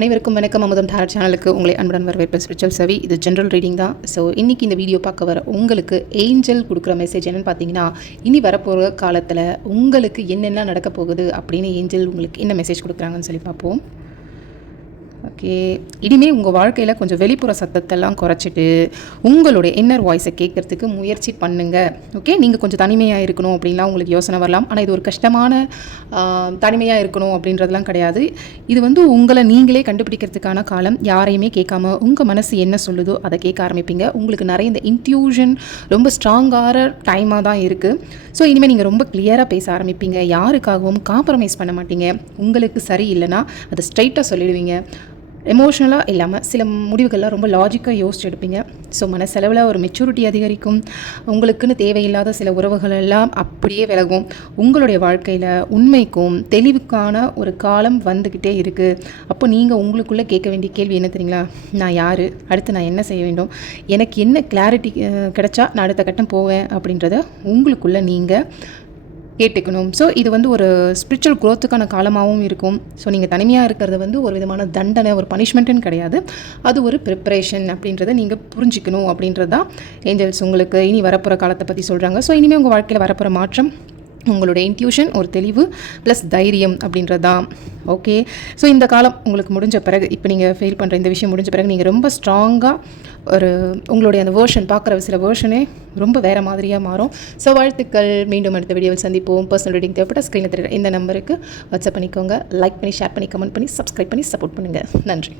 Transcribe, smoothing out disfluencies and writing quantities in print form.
அனைவருக்கும் வணக்கம். அமுதம் டாரட் சேனலுக்கு உங்களை அன்புடன் வரவேற்பேன். ஸ்பிரிச்சுவல் சவி. இது ஜென்ரல் ரீடிங் தான். ஸோ இன்றைக்கி இந்த வீடியோ பார்க்க வர உங்களுக்கு ஏஞ்சல் கொடுக்குற மெசேஜ் என்னென்னு பார்த்தீங்கன்னா, இனி வரப்போகிற காலத்தில் உங்களுக்கு என்னென்ன நடக்க போகுது அப்படின்னு ஏஞ்சல் உங்களுக்கு என்ன மெசேஜ் கொடுக்குறாங்கன்னு சொல்லி பார்ப்போம். ஓகே, இனிமேல் உங்கள் வாழ்க்கையில் கொஞ்சம் வெளிப்புற சத்தத்தெல்லாம் குறைச்சிட்டு உங்களுடைய இன்னர் வாய்ஸை கேட்குறதுக்கு முயற்சி பண்ணுங்கள். ஓகே, நீங்கள் கொஞ்சம் தனிமையாக இருக்கணும் அப்படின்லாம் உங்களுக்கு யோசனை வரலாம். ஆனால் இது ஒரு கஷ்டமான தனிமையாக இருக்கணும் அப்படின்றதுலாம் கிடையாது. இது உங்களை நீங்களே கண்டுபிடிக்கிறதுக்கான காலம். யாரையுமே கேட்காம உங்கள் மனசு என்ன சொல்லுதோ அதை கேட்க ஆரம்பிப்பீங்க. உங்களுக்கு நிறைய இந்த இன்ட்யூஷன் ரொம்ப ஸ்ட்ராங்கான டைமாக தான் இருக்குது. ஸோ இனிமேல் நீங்கள் ரொம்ப கிளியராக பேச ஆரம்பிப்பீங்க. யாருக்காகவும் காம்ப்ரமைஸ் பண்ண மாட்டீங்க. உங்களுக்கு சரி இல்லைன்னா அதை ஸ்ட்ரைட்டாக சொல்லிடுவீங்க. எமோஷ்னலாக இல்லாமல் சில முடிவுகள்லாம் ரொம்ப லாஜிக்காக யோசிச்சு எடுப்பீங்க. ஸோ மனசெலவில் ஒரு மெச்சூரிட்டி அதிகரிக்கும். உங்களுக்குன்னு தேவையில்லாத சில உறவுகள் எல்லாம் அப்படியே விலகும். உங்களுடைய வாழ்க்கையில் உண்மைக்கும் தெளிவுக்கான ஒரு காலம் வந்துக்கிட்டே இருக்குது. அப்போ நீங்கள் உங்களுக்குள்ளே கேட்க வேண்டிய கேள்வி என்ன தெரியுங்களா? நான் யார், அடுத்து நான் என்ன செய்ய வேண்டும், எனக்கு என்ன கிளாரிட்டி கிடைச்சா நான் அடுத்த கட்டம் போவேன் அப்படின்றத உங்களுக்குள்ளே நீங்கள் கேட்டுக்கணும். ஸோ இது ஒரு ஸ்பிரிச்சுவல் க்ரோத்துக்கான காலமாகவும் இருக்கும். ஸோ நீங்கள் தனிமையாக இருக்கிறது ஒரு விதமான தண்டனை, ஒரு பனிஷ்மெண்ட்டுன்னு கிடையாது. அது ஒரு ப்ரிப்ரேஷன் அப்படின்றத நீங்கள் புரிஞ்சிக்கணும் அப்படின்றது தான் ஏஞ்சல்ஸ் உங்களுக்கு இனி வரப்போகிற காலத்தை பற்றி சொல்கிறாங்க. ஸோ இனிமேல் உங்கள் வாழ்க்கையில் வரப்போகிற மாற்றம் உங்களுடைய இன்ட்யூஷன், ஒரு தெளிவு ப்ளஸ் தைரியம் அப்படின்றது தான். ஓகே, ஸோ இந்த காலம் உங்களுக்கு முடிஞ்ச பிறகு, இப்போ நீங்கள் ஃபீல் பண்ணுற இந்த விஷயம் முடிஞ்ச பிறகு நீங்கள் ரொம்ப ஸ்ட்ராங்காக உங்களுடைய அந்த வேர்ஷன் பார்க்குற சில வேர்ஷனே ரொம்ப வேறு மாதிரியாக மாறும். ஸோ வாழ்த்துக்கள். மீண்டும் அடுத்த வீடியோவில் சந்திப்போம். பர்சனல் ரீடிங் தேவைப்பட்ட ஸ்க்ரீனில் தெரியுற இந்த நம்பருக்கு வாட்ஸ்அப் பண்ணிக்கோங்க. லைக் பண்ணி, ஷேர் பண்ணி, கமெண்ட் பண்ணி, சப்ஸ்கிரைப் பண்ணி சப்போர்ட் பண்ணுங்கள். நன்றி.